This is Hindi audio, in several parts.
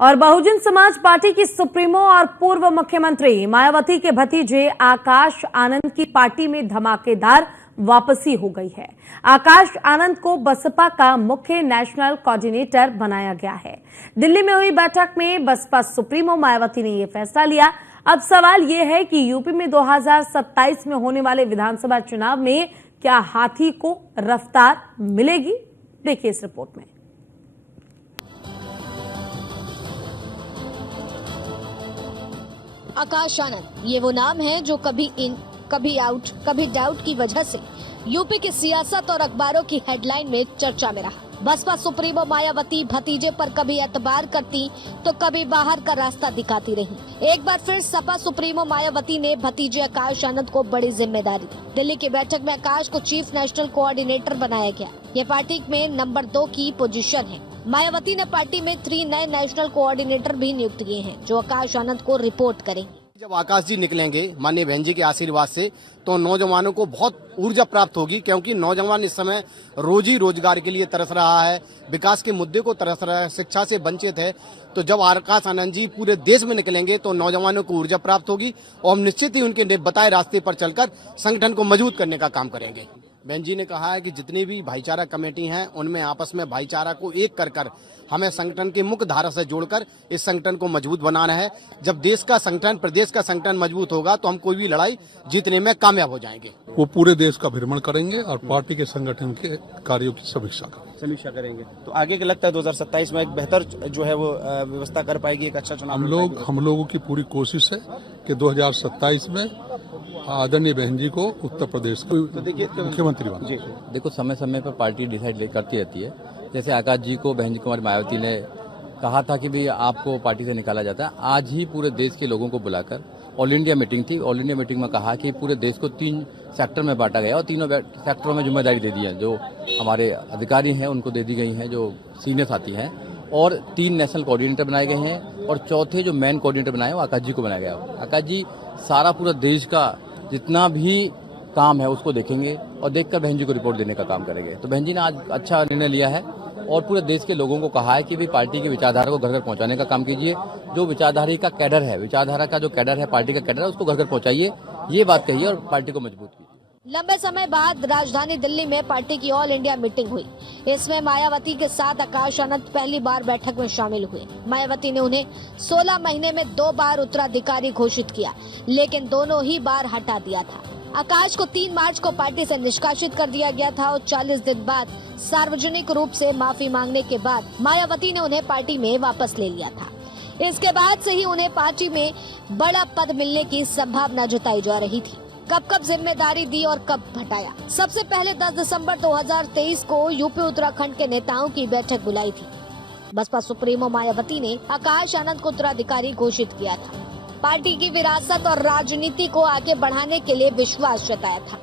और बहुजन समाज पार्टी की सुप्रीमो और पूर्व मुख्यमंत्री मायावती के भतीजे आकाश आनंद की पार्टी में धमाकेदार वापसी हो गई है। आकाश आनंद को बसपा का मुख्य नेशनल कोऑर्डिनेटर बनाया गया है। दिल्ली में हुई बैठक में बसपा सुप्रीमो मायावती ने यह फैसला लिया। अब सवाल यह है कि यूपी में 2027 में होने वाले विधानसभा चुनाव में क्या हाथी को रफ्तार मिलेगी? देखिए इस रिपोर्ट में। आकाश आनंद ये वो नाम है जो कभी इन कभी आउट कभी डाउट की वजह से यूपी की सियासत और अखबारों की हेडलाइन में चर्चा में रहा। बसपा सुप्रीमो मायावती भतीजे पर कभी एतबार करती तो कभी बाहर का रास्ता दिखाती रही। एक बार फिर सपा सुप्रीमो मायावती ने भतीजे आकाश आनंद को बड़ी जिम्मेदारी दी। दिल्ली की बैठक में आकाश को चीफ नेशनल कोऑर्डिनेटर बनाया गया। ये पार्टी में नंबर 2 की पोजीशन है। मायावती ने पार्टी में 3 नए नेशनल कोऑर्डिनेटर भी नियुक्त किए हैं जो आकाश आनंद को रिपोर्ट करेंगे। जब आकाश जी निकलेंगे माननीय बहन जी के आशीर्वाद से तो नौजवानों को बहुत ऊर्जा प्राप्त होगी, क्योंकि नौजवान इस समय रोजी रोजगार के लिए तरस रहा है, विकास के मुद्दे को तरस रहा है, शिक्षा से वंचित है। तो जब आकाश आनंद जी पूरे देश में निकलेंगे तो नौजवानों को ऊर्जा प्राप्त होगी और हम निश्चित ही उनके बताए रास्ते पर चलकर संगठन को मजबूत करने का काम करेंगे। बहन जी ने कहा है कि जितनी भी भाईचारा कमेटी हैं उनमें आपस में भाईचारा को एक कर हमें संगठन के मुख्य धारा से जोड़कर इस संगठन को मजबूत बनाना है। जब देश का संगठन, प्रदेश का संगठन मजबूत होगा तो हम कोई भी लड़ाई जीतने में कामयाब हो जाएंगे। वो पूरे देश का भ्रमण करेंगे और पार्टी के संगठन के कार्यों की समीक्षा करेंगे। तो आगे के लगता है 2027 में एक बेहतर जो है वो व्यवस्था कर पाएगी, एक अच्छा चुनाव। हम लोगों की पूरी कोशिश है कि 2027 में आदरणीय बहन जी को उत्तर प्रदेश का मुख्यमंत्री बना। देखो, समय समय पर पार्टी डिसाइड करती रहती है। जैसे आकाश जी को बहन जी कुमारी मायावती ने कहा था कि भाई आपको पार्टी से निकाला जाता है। आज ही पूरे देश के लोगों को बुलाकर ऑल इंडिया मीटिंग थी। ऑल इंडिया मीटिंग में कहा कि पूरे देश को 3 सेक्टर में बांटा गया और तीनों सेक्टरों में जिम्मेदारी दे दी है। जो हमारे अधिकारी हैं उनको दे दी गई हैं, जो सीनियर साथी हैं, और 3 नेशनल कोऑर्डिनेटर बनाए गए हैं और चौथे जो मेन कोऑर्डिनेटर बनाए वो आकाश जी को बनाया गया। आकाश जी सारा पूरा देश का जितना भी काम है उसको देखेंगे और देखकर बहन जी को रिपोर्ट देने का काम करेंगे। तो बहन जी ने आज अच्छा निर्णय लिया है और पूरे देश के लोगों को कहा है कि भी पार्टी की विचारधारा को घर घर पहुंचाने का काम कीजिए। जो विचारधारा का कैडर है, विचारधारा का जो कैडर है, पार्टी का कैडर है, उसको घर घर पहुंचाइए। ये बात कहिए और पार्टी को मजबूत कीजिए। लंबे समय बाद राजधानी दिल्ली में पार्टी की ऑल इंडिया मीटिंग हुई। इसमें मायावती के साथ आकाश आनंद पहली बार बैठक में शामिल हुए। मायावती ने उन्हें 16 महीने में 2 बार उत्तराधिकारी घोषित किया, लेकिन दोनों ही बार हटा दिया था। आकाश को 3 मार्च को पार्टी से निष्कासित कर दिया गया था और 40 दिन बाद सार्वजनिक रूप से माफी मांगने के बाद मायावती ने उन्हें पार्टी में वापस ले लिया था। इसके बाद से ही उन्हें पार्टी में बड़ा पद मिलने की संभावना जताई जा रही थी। कब जिम्मेदारी दी और कब हटाया। सबसे पहले 10 दिसंबर 2023 को यूपी उत्तराखंड के नेताओं की बैठक बुलाई थी। बसपा सुप्रीमो मायावती ने आकाश आनंद को उत्तराधिकारी घोषित किया था। पार्टी की विरासत और राजनीति को आगे बढ़ाने के लिए विश्वास जताया था।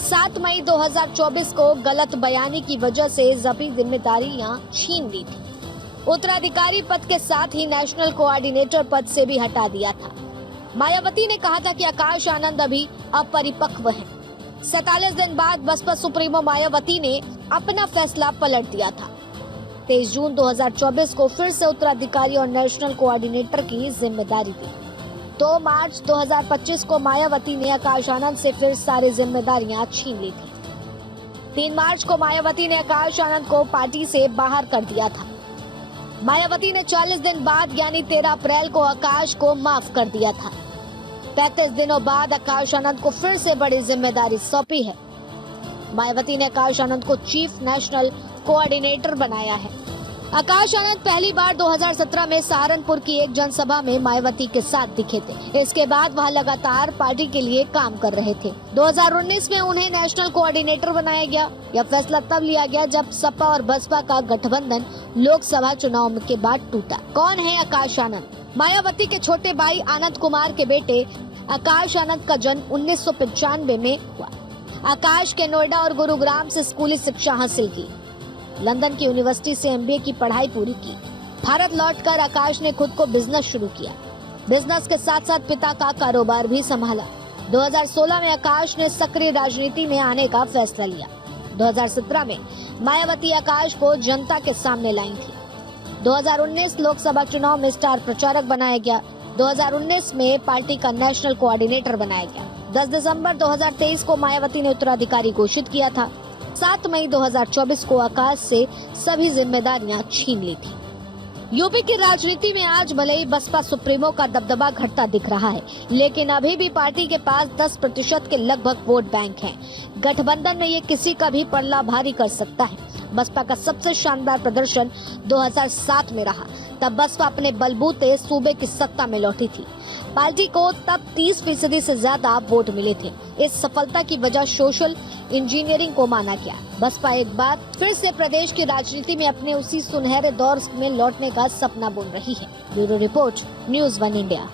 7 मई 2024 को गलत बयानी की वजह से सभी जिम्मेदारियां छीन ली थी। उत्तराधिकारी पद के साथ ही नेशनल कोऑर्डिनेटर पद से भी हटा दिया था। मायावती ने कहा था कि आकाश आनंद अभी अपरिपक्व है। 47 दिन बाद बसपा सुप्रीमो मायावती ने अपना फैसला पलट दिया था। 23 जून 2024 को फिर से उत्तराधिकारी और नेशनल कोऑर्डिनेटर की जिम्मेदारी दी। 2 मार्च 2025 को मायावती ने आकाश आनंद से फिर सारी जिम्मेदारियां छीन ली थी। 3 मार्च को मायावती ने आकाश आनंद को पार्टी से बाहर कर दिया था। मायावती ने 40 दिन बाद यानी 13 अप्रैल को आकाश को माफ कर दिया था। 35 दिनों बाद आकाश आनंद को फिर से बड़ी जिम्मेदारी सौंपी है। मायावती ने आकाश आनंद को चीफ नेशनल कोऑर्डिनेटर बनाया है। आकाश आनंद पहली बार 2017 में सहारनपुर की एक जनसभा में मायावती के साथ दिखे थे। इसके बाद वह लगातार पार्टी के लिए काम कर रहे थे। 2019 में उन्हें नेशनल कोऑर्डिनेटर बनाया गया। यह फैसला तब लिया गया जब सपा और बसपा का गठबंधन लोकसभा चुनाव के बाद टूटा। कौन है आकाश आनंद? मायावती के छोटे भाई आनंद कुमार के बेटे आकाश आनंद का जन्म 1995 में हुआ। आकाश के नोएडा और गुरुग्राम से स्कूली शिक्षा हासिल की। लंदन की यूनिवर्सिटी से MBA की पढ़ाई पूरी की। भारत लौटकर आकाश ने खुद को बिजनेस शुरू किया। बिजनेस के साथ साथ पिता का कारोबार भी संभाला। 2016 में आकाश ने सक्रिय राजनीति में आने का फैसला लिया। 2017 में मायावती आकाश को जनता के सामने लाई थी। 2019 लोकसभा चुनाव में स्टार प्रचारक बनाया गया। 2019 में पार्टी का नेशनल कोऑर्डिनेटर बनाया गया। 10 दिसंबर 2023 को मायावती ने उत्तराधिकारी घोषित किया था। 7 मई 2024 को आकाश से सभी जिम्मेदारियां छीन ली थी। यूपी की राजनीति में आज भले ही बसपा सुप्रीमो का दबदबा घटता दिख रहा है, लेकिन अभी भी पार्टी के पास 10% के लगभग वोट बैंक हैं। गठबंधन में ये किसी का भी पल्ला भारी कर सकता है। बसपा का सबसे शानदार प्रदर्शन 2007 में रहा। तब बसपा अपने बलबूते सूबे की सत्ता में लौटी थी। पार्टी को तब 30% से ज्यादा वोट मिले थे। इस सफलता की वजह सोशल इंजीनियरिंग को माना गया। बसपा एक बार फिर से प्रदेश की राजनीति में अपने उसी सुनहरे दौर में लौटने का सपना बुन रही है। Bureau report, news 1 India.